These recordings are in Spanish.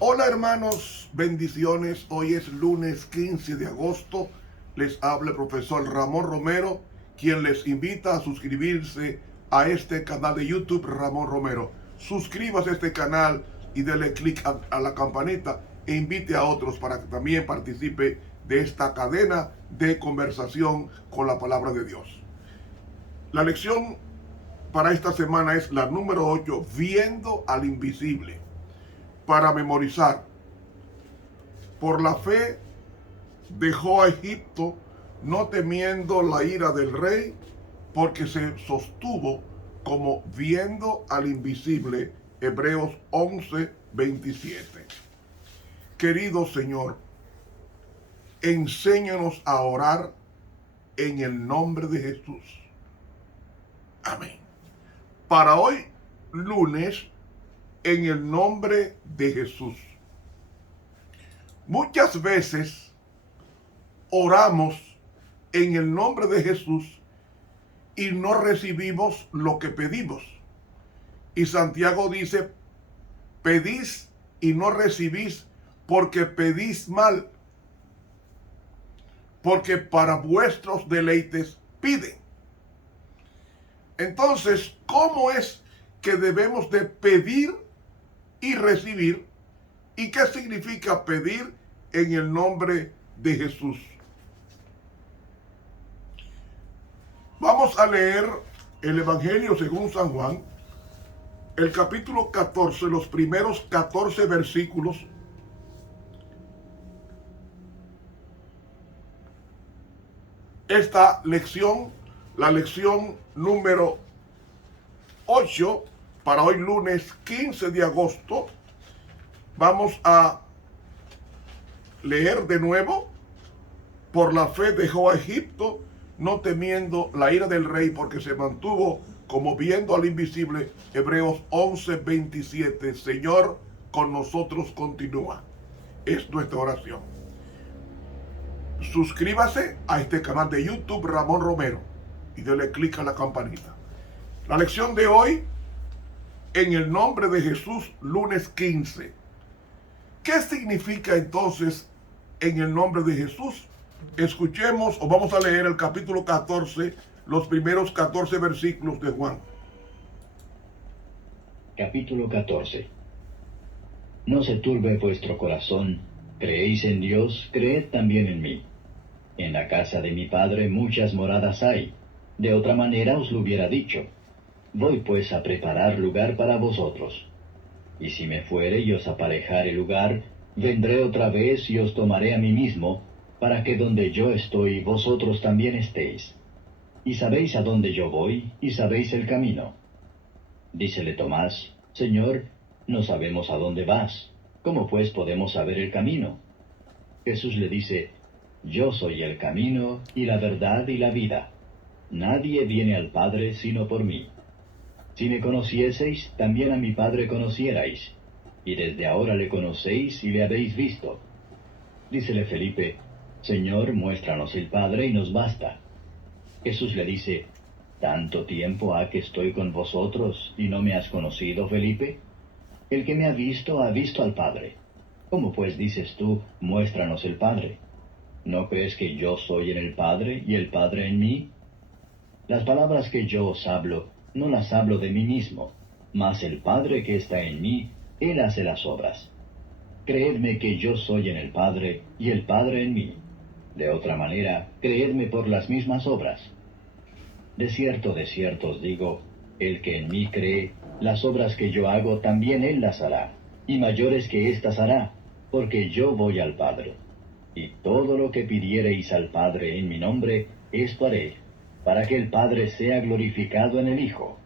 Hola hermanos, bendiciones. Hoy es lunes 15 de agosto. Les habla el profesor Ramón Romero, quien les invita a suscribirse a este canal de YouTube Ramón Romero. Suscríbase a este canal y dele clic a la campanita e invite a otros para que también participe de esta cadena de conversación con la palabra de Dios. La lección para esta semana es la número 8, viendo al invisible. Para memorizar: por la fe dejó a Egipto, no temiendo la ira del rey, porque se sostuvo como viendo al invisible. Hebreos 11:27. Querido Señor, enséñanos a orar en el nombre de Jesús. Amén. Para hoy, lunes, en el nombre de Jesús. Muchas veces oramos en el nombre de Jesús y no recibimos lo que pedimos. Y Santiago dice: pedís y no recibís porque pedís mal, porque para vuestros deleites piden. Entonces, ¿cómo es que debemos de pedir y recibir? ¿Y qué significa pedir en el nombre de Jesús? Vamos a leer el Evangelio según San Juan, el capítulo 14, los primeros 14 versículos. Esta lección, la lección número 8, para hoy lunes 15 de agosto, vamos a leer de nuevo. Por la fe dejó a Egipto, no temiendo la ira del rey, porque se mantuvo como viendo al invisible. Hebreos 11:27. Señor, con nosotros continúa. Es nuestra oración. Suscríbase a este canal de YouTube Ramón Romero y dele clic a la campanita. La lección de hoy, en el nombre de Jesús, lunes 15. ¿Qué significa entonces en el nombre de Jesús? Escuchemos, o vamos a leer el capítulo 14, los primeros 14 versículos de Juan. Capítulo 14. No se turbe vuestro corazón, creéis en Dios, creed también en mí. En la casa de mi Padre muchas moradas hay, de otra manera os lo hubiera dicho. Voy pues a preparar lugar para vosotros. Y si me fuere y os aparejare lugar, vendré otra vez y os tomaré a mí mismo, para que donde yo estoy vosotros también estéis. Y sabéis a dónde yo voy, y sabéis el camino. Dícele Tomás: Señor, no sabemos a dónde vas, ¿cómo pues podemos saber el camino? Jesús le dice: Yo soy el camino, y la verdad, y la vida. Nadie viene al Padre sino por mí. Si me conocieseis, también a mi Padre conocierais, y desde ahora le conocéis y le habéis visto. Dícele Felipe: Señor, muéstranos el Padre y nos basta. Jesús le dice: ¿Tanto tiempo ha que estoy con vosotros y no me has conocido, Felipe? El que me ha visto al Padre. ¿Cómo pues dices tú, muéstranos el Padre? ¿No crees que yo soy en el Padre y el Padre en mí? Las palabras que yo os hablo, no las hablo de mí mismo, mas el Padre que está en mí, Él hace las obras. Creedme que yo soy en el Padre y el Padre en mí. De otra manera, creedme por las mismas obras. De cierto os digo, el que en mí cree, las obras que yo hago también él las hará, y mayores que éstas hará, porque yo voy al Padre. Y todo lo que pidiereis al Padre en mi nombre, esto haré, para que el Padre sea glorificado en el Hijo.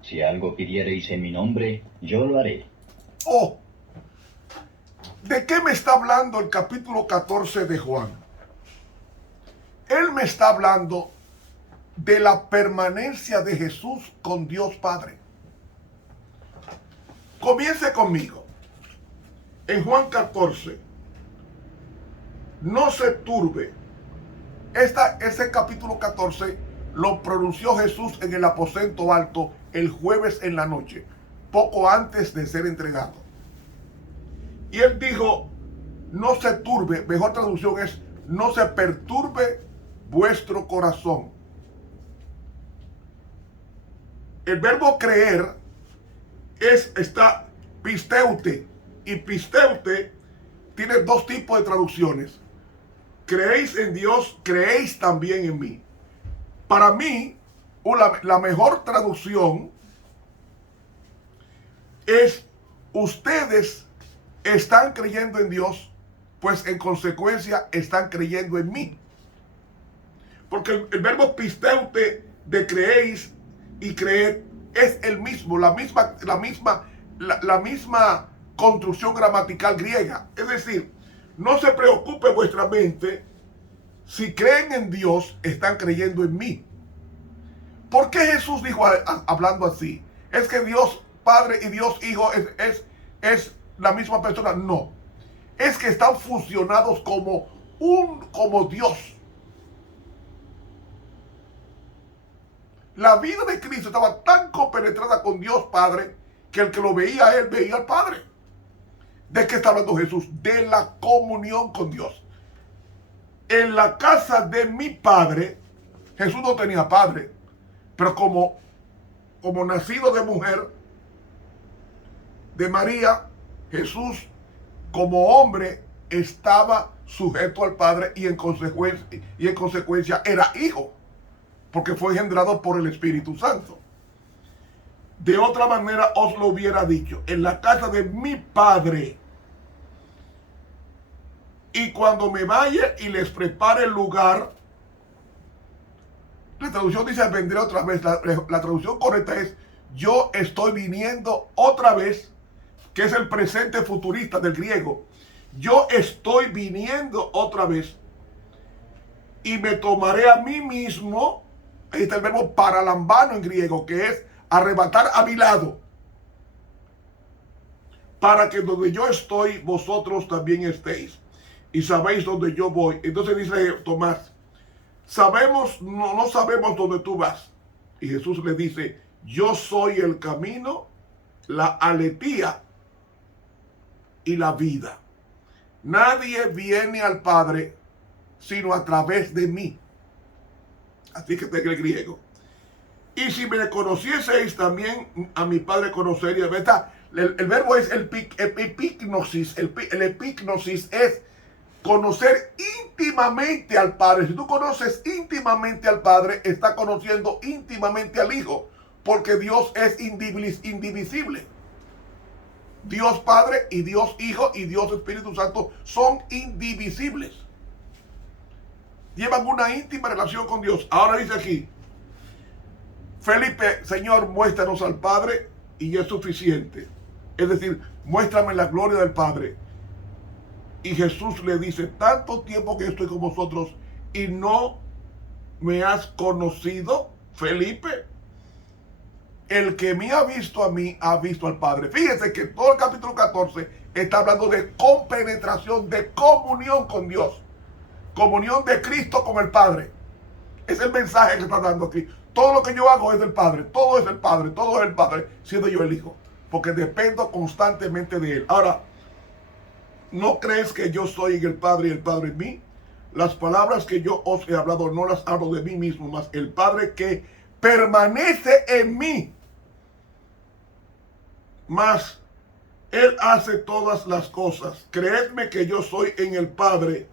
Si algo pidiereis en mi nombre, yo lo haré. Oh, ¿de qué me está hablando el capítulo 14 de Juan? Él me está hablando de la permanencia de Jesús con Dios Padre. Comience conmigo. En Juan 14, no se turbe. Ese capítulo 14 lo pronunció Jesús en el aposento alto el jueves en la noche, poco antes de ser entregado. Y él dijo, no se turbe, mejor traducción es, no se perturbe vuestro corazón. El verbo creer está pisteute, y pisteute tiene dos tipos de traducciones. Creéis en Dios, creéis también en mí. Para mí, la mejor traducción es, ustedes están creyendo en Dios, pues en consecuencia están creyendo en mí. Porque el verbo pisteute de creéis y creer es el mismo, la misma construcción gramatical griega. Es decir, no se preocupe vuestra mente, si creen en Dios, están creyendo en mí. ¿Por qué Jesús dijo hablando así? ¿Es que Dios Padre y Dios Hijo es la misma persona? No. Es que están fusionados como Dios. La vida de Cristo estaba tan compenetrada con Dios Padre que el que lo veía a él veía al Padre. ¿De qué está hablando Jesús? De la comunión con Dios. En la casa de mi Padre, Jesús no tenía padre, pero como nacido de mujer, de María, Jesús como hombre estaba sujeto al Padre y en consecuencia era hijo, porque fue engendrado por el Espíritu Santo. De otra manera os lo hubiera dicho, en la casa de mi Padre. Y cuando me vaya y les prepare el lugar, la traducción dice vendré otra vez. La traducción correcta es yo estoy viniendo otra vez, que es el presente futurista del griego. Yo estoy viniendo otra vez y me tomaré a mí mismo. Ahí está el verbo paralambano en griego, que es arrebatar a mi lado, para que donde yo estoy, vosotros también estéis. Y sabéis dónde yo voy. Entonces dice Tomás, no sabemos dónde tú vas. Y Jesús le dice, yo soy el camino, la aletía y la vida. Nadie viene al Padre sino a través de mí. Así que está en el griego. Y si me conocieseis, también a mi Padre conocería. El verbo es el epignosis. El epignosis es conocer íntimamente al Padre. Si tú conoces íntimamente al Padre, está conociendo íntimamente al Hijo, porque Dios es indivisible. Dios Padre y Dios Hijo y Dios Espíritu Santo son indivisibles. Llevan una íntima relación con Dios. Ahora dice aquí, Felipe, Señor, muéstranos al Padre y es suficiente. Es decir, muéstrame la gloria del Padre. Y Jesús le dice, tanto tiempo que estoy con vosotros y no me has conocido, Felipe. El que me ha visto a mí, ha visto al Padre. Fíjense que todo el capítulo 14 está hablando de compenetración, de comunión con Dios. Comunión de Cristo con el Padre. Es el mensaje que está dando aquí. Todo lo que yo hago es del Padre. Todo es el Padre. Todo es el Padre, siendo yo el Hijo. Porque dependo constantemente de Él. Ahora, ¿no crees que yo soy en el Padre y el Padre en mí? Las palabras que yo os he hablado no las hablo de mí mismo, mas el Padre que permanece en mí. Mas Él hace todas las cosas. Creedme que yo soy en el Padre.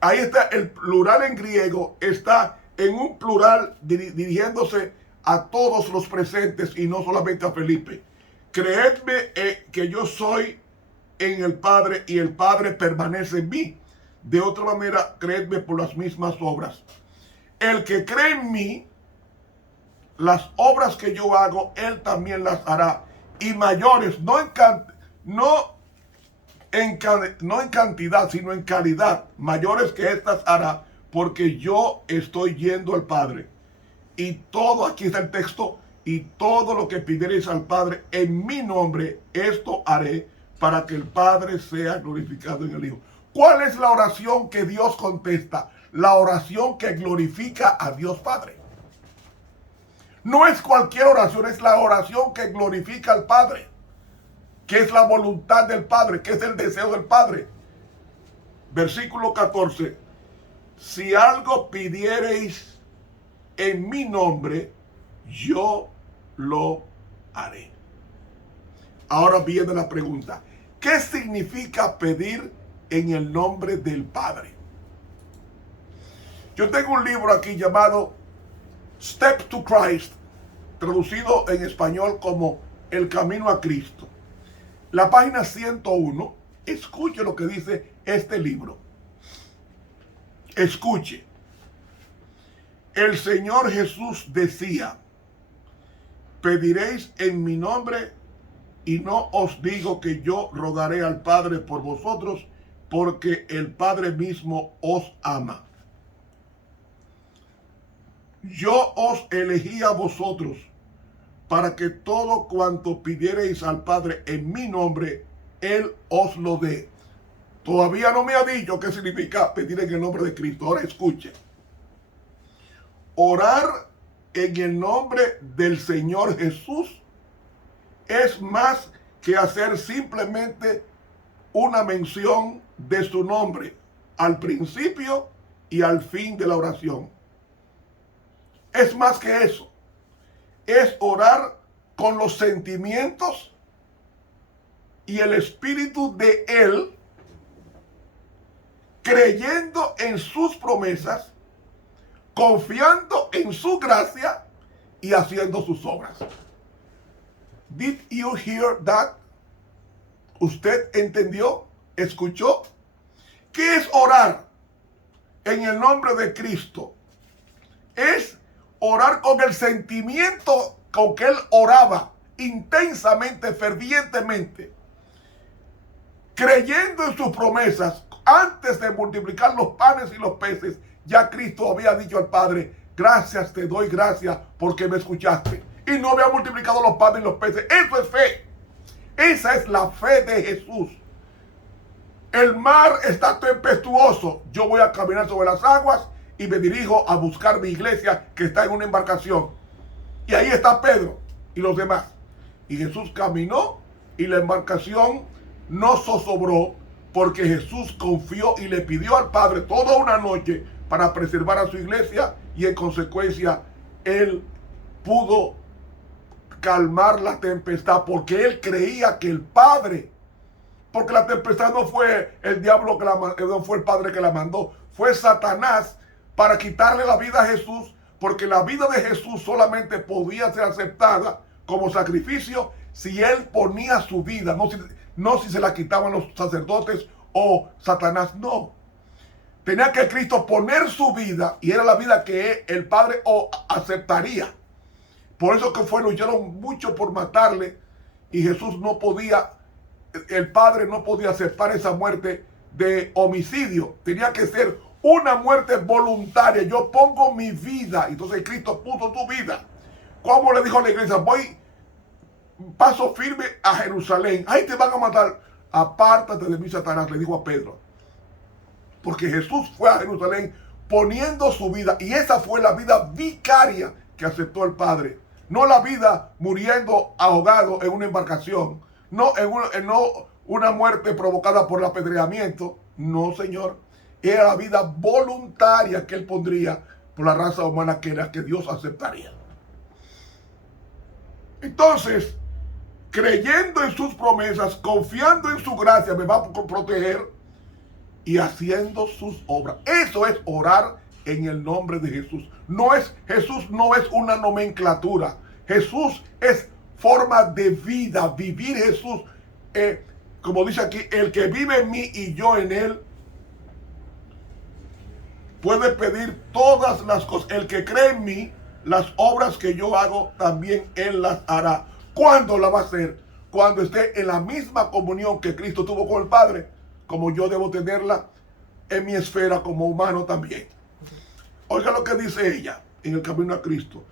Ahí está el plural en griego. Está en un plural dirigiéndose a todos los presentes y no solamente a Felipe. Creedme que yo soy en el Padre y el Padre permanece en mí. De otra manera, creedme por las mismas obras. El que cree en mí, las obras que yo hago, Él también las hará. Y mayores, no en cantidad, sino en calidad. Mayores que estas hará, porque yo estoy yendo al Padre. Y todo, aquí está el texto, y todo lo que pidiereis al Padre en mi nombre, esto haré, para que el Padre sea glorificado en el Hijo. ¿Cuál es la oración que Dios contesta? La oración que glorifica a Dios Padre. No es cualquier oración, es la oración que glorifica al Padre. ¿Qué es la voluntad del Padre? ¿Qué es el deseo del Padre? Versículo 14. Si algo pidiereis en mi nombre, yo lo haré. Ahora viene la pregunta. ¿Qué significa pedir en el nombre del Padre? Yo tengo un libro aquí llamado Step to Christ, traducido en español como El Camino a Cristo. La página 101, escuche lo que dice este libro. Escuche. El Señor Jesús decía, pediréis en mi nombre y no os digo que yo rogaré al Padre por vosotros, porque el Padre mismo os ama. Yo os elegí a vosotros para que todo cuanto pidiereis al Padre en mi nombre, Él os lo dé. Todavía no me ha dicho qué significa pedir en el nombre de Cristo. Ahora escuche. Orar en el nombre del Señor Jesús es más que hacer simplemente una mención de su nombre al principio y al fin de la oración. Es más que eso. Es orar con los sentimientos y el espíritu de Él, creyendo en sus promesas, confiando en su gracia y haciendo sus obras. Did you hear that? ¿Usted entendió? ¿Escuchó? ¿Qué es orar en el nombre de Cristo? Es orar con el sentimiento con que él oraba intensamente, fervientemente, creyendo en sus promesas. Antes de multiplicar los panes y los peces, ya Cristo había dicho al Padre, gracias te doy, gracias porque me escuchaste. Y no había multiplicado los panes y los peces. Eso es fe. Esa es la fe de Jesús. El mar está tempestuoso. Yo voy a caminar sobre las aguas y me dirijo a buscar mi iglesia que está en una embarcación. Y ahí está Pedro y los demás. Y Jesús caminó y la embarcación no zozobró porque Jesús confió y le pidió al Padre toda una noche para preservar a su iglesia y en consecuencia él pudo calmar la tempestad porque él creía que el Padre, porque la tempestad no fue el diablo que no fue el Padre que la mandó, fue Satanás para quitarle la vida a Jesús, porque la vida de Jesús solamente podía ser aceptada como sacrificio si él ponía su vida, no si se la quitaban los sacerdotes o Satanás, no. Tenía que Cristo poner su vida y era la vida que el Padre aceptaría. Por eso que lucharon mucho por matarle y Jesús no podía, el Padre no podía aceptar esa muerte de homicidio. Tenía que ser una muerte voluntaria. Yo pongo mi vida. Entonces Cristo puso tu vida. ¿Cómo le dijo a la iglesia? Voy paso firme a Jerusalén. Ahí te van a matar. Apártate de mí, Satanás, le dijo a Pedro. Porque Jesús fue a Jerusalén poniendo su vida. Y esa fue la vida vicaria que aceptó el Padre. No la vida muriendo ahogado en una embarcación. No una muerte provocada por el apedreamiento. No, Señor. Era la vida voluntaria que él pondría por la raza humana que era que Dios aceptaría. Entonces, creyendo en sus promesas, confiando en su gracia, me va a proteger y haciendo sus obras. Eso es orar en el nombre de Jesús. Jesús no es una nomenclatura. Jesús es forma de vida. Vivir Jesús, como dice aquí, el que vive en mí y yo en él, puede pedir todas las cosas. El que cree en mí, las obras que yo hago, también él las hará. ¿Cuándo la va a hacer? Cuando esté en la misma comunión que Cristo tuvo con el Padre, como yo debo tenerla en mi esfera como humano también. Oiga lo que dice ella en el camino a Cristo.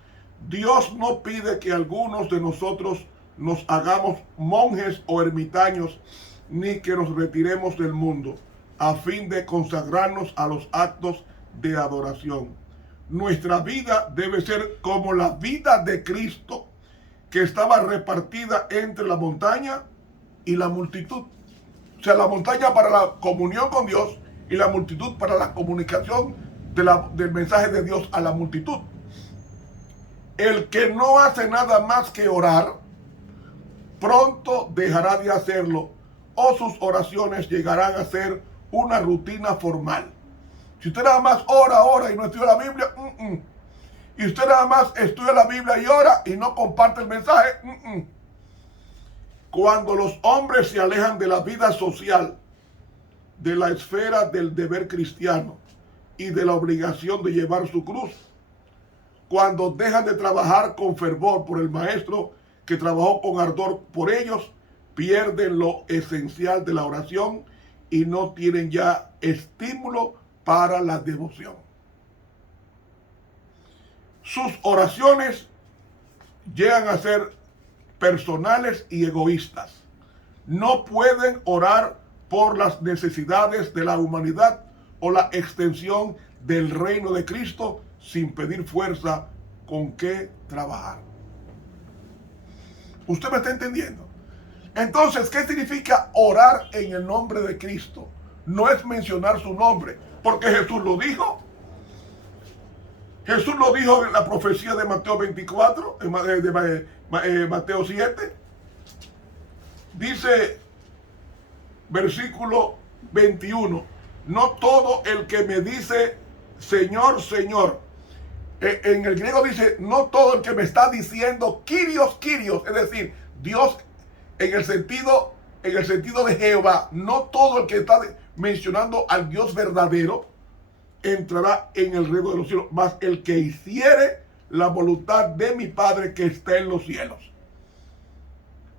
Dios no pide que algunos de nosotros nos hagamos monjes o ermitaños, ni que nos retiremos del mundo, a fin de consagrarnos a los actos de adoración. Nuestra vida debe ser como la vida de Cristo, que estaba repartida entre la montaña y la multitud. O sea, la montaña para la comunión con Dios y la multitud para la comunicación del mensaje de Dios a la multitud. El que no hace nada más que orar, pronto dejará de hacerlo, o sus oraciones llegarán a ser una rutina formal. Si usted nada más ora y no estudia la Biblia, y usted nada más estudia la Biblia y ora y no comparte el mensaje, Cuando los hombres se alejan de la vida social, de la esfera del deber cristiano y de la obligación de llevar su cruz, cuando dejan de trabajar con fervor por el maestro que trabajó con ardor por ellos, pierden lo esencial de la oración y no tienen ya estímulo para la devoción. Sus oraciones llegan a ser personales y egoístas. No pueden orar por las necesidades de la humanidad o la extensión del reino de Cristo sin pedir fuerza con qué trabajar. ¿Usted me está entendiendo? Entonces, ¿qué significa orar en el nombre de Cristo? No es mencionar su nombre, porque Jesús lo dijo. Jesús lo dijo en la profecía de Mateo 24, Mateo 7. Dice, versículo 21, no todo el que me dice Señor, Señor. En el griego dice, no todo el que me está diciendo Kyrios, Kyrios, es decir, Dios en el sentido de Jehová, no todo el que está mencionando al Dios verdadero entrará en el reino de los cielos, mas el que hiciere la voluntad de mi Padre que está en los cielos.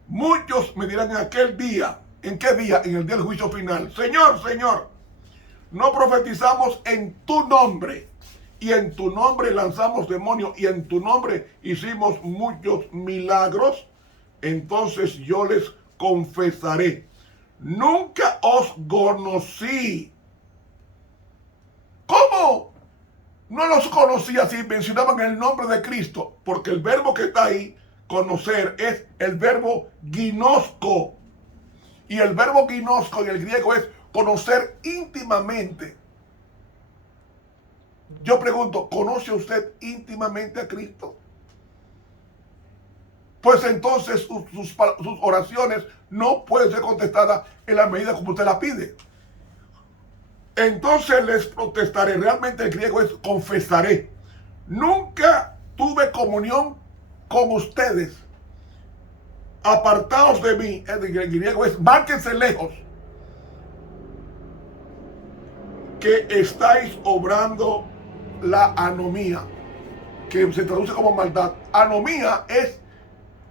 Muchos me dirán en aquel día, ¿en qué día? En el día del juicio final, Señor, Señor, no profetizamos en tu nombre, y en tu nombre lanzamos demonios, y en tu nombre hicimos muchos milagros. Entonces yo les confesaré, nunca os conocí. ¿Cómo? No los conocía si mencionaban el nombre de Cristo, porque el verbo que está ahí, conocer, es el verbo ginosco. Y el verbo ginosco en el griego es conocer íntimamente. Yo pregunto, ¿conoce usted íntimamente a Cristo? Pues entonces sus oraciones no pueden ser contestadas en la medida como usted la pide. Entonces les protestaré. Realmente el griego es confesaré. Nunca tuve comunión con ustedes. Apartaos de mí. El griego es márquense lejos. Que estáis obrando la anomía, que se traduce como maldad. Anomía es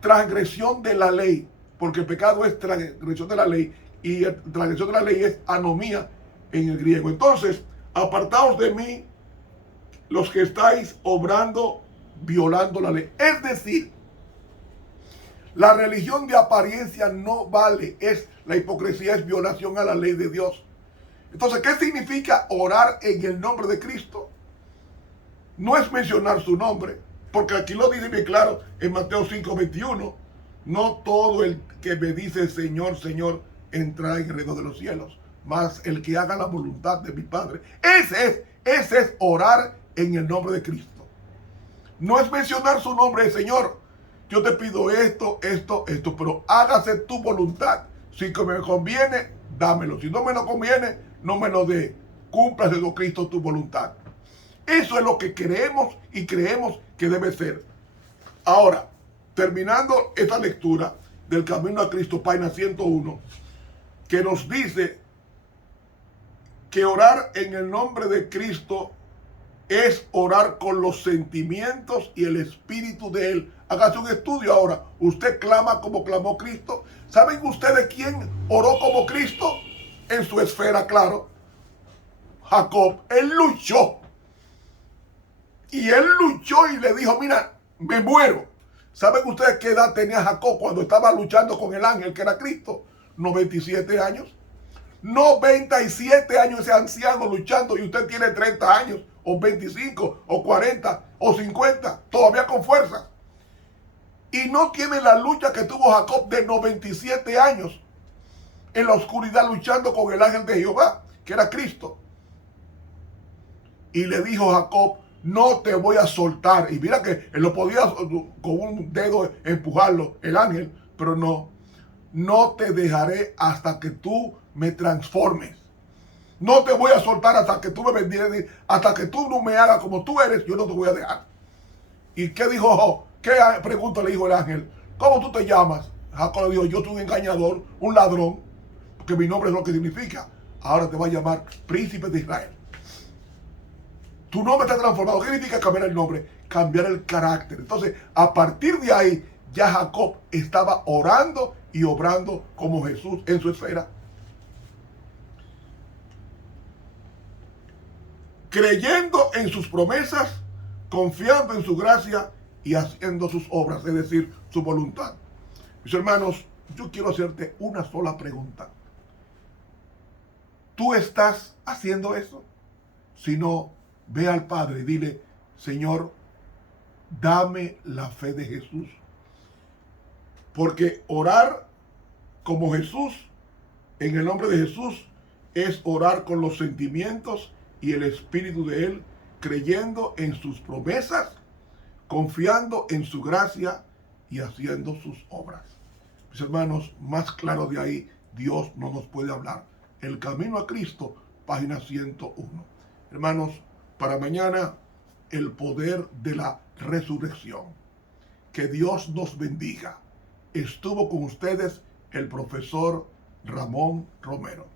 transgresión de la ley, porque el pecado es transgresión de la ley, y transgresión de la ley es anomía en el griego. Entonces, apartaos de mí los que estáis obrando, violando la ley. Es decir, la religión de apariencia no vale, la hipocresía es violación a la ley de Dios. Entonces, ¿qué significa orar en el nombre de Cristo? No es mencionar su nombre, porque aquí lo dice bien claro en Mateo 5:21. No todo el que me dice Señor, Señor, entrará en el reino de los cielos, mas el que haga la voluntad de mi Padre. Ese es orar en el nombre de Cristo. No es mencionar su nombre, Señor, yo te pido esto, pero hágase tu voluntad. Si me conviene, dámelo. Si no me lo conviene, no me lo dé. Cúmplase, oh Cristo, tu voluntad. Eso es lo que creemos y creemos que debe ser. Ahora, terminando esta lectura del Camino a Cristo, página 101, que nos dice que orar en el nombre de Cristo es orar con los sentimientos y el espíritu de Él. Hágase un estudio ahora. ¿Usted clama como clamó Cristo? ¿Saben ustedes quién oró como Cristo? En su esfera, claro. Jacob. Él luchó. Y él luchó y le dijo, mira, me muero. ¿Saben ustedes qué edad tenía Jacob cuando estaba luchando con el ángel que era Cristo? 97 años. 97 años ese anciano luchando, y usted tiene 30 años, o 25, o 40, o 50, todavía con fuerza. Y no tiene la lucha que tuvo Jacob de 97 años. en la oscuridad luchando con el ángel de Jehová, que era Cristo. Y le dijo a Jacob, no te voy a soltar. Y mira que él lo podía con un dedo empujarlo, el ángel, pero no te dejaré hasta que tú me transformes. No te voy a soltar hasta que tú me bendigas, hasta que tú no me hagas como tú eres, yo no te voy a dejar. ¿Y qué dijo? ¿Qué pregunta le dijo el ángel? ¿Cómo tú te llamas? Jacob le dijo, yo soy un engañador, un ladrón, porque mi nombre es lo que significa. Ahora te va a llamar príncipe de Israel. Tu nombre está transformado. ¿Qué significa cambiar el nombre? Cambiar el carácter. Entonces, a partir de ahí, ya Jacob estaba orando y obrando como Jesús en su esfera. Creyendo en sus promesas, confiando en su gracia y haciendo sus obras, es decir, su voluntad. Mis hermanos, yo quiero hacerte una sola pregunta. ¿Tú estás haciendo eso? Si no, ve al Padre y dile, Señor, dame la fe de Jesús. Porque orar como Jesús, en el nombre de Jesús, es orar con los sentimientos y el espíritu de Él, creyendo en sus promesas, confiando en su gracia y haciendo sus obras. Mis hermanos, más claro de ahí, Dios no nos puede hablar. El camino a Cristo, página 101. Hermanos, para mañana, el poder de la resurrección. Que Dios nos bendiga. Estuvo con ustedes el profesor Ramón Romero.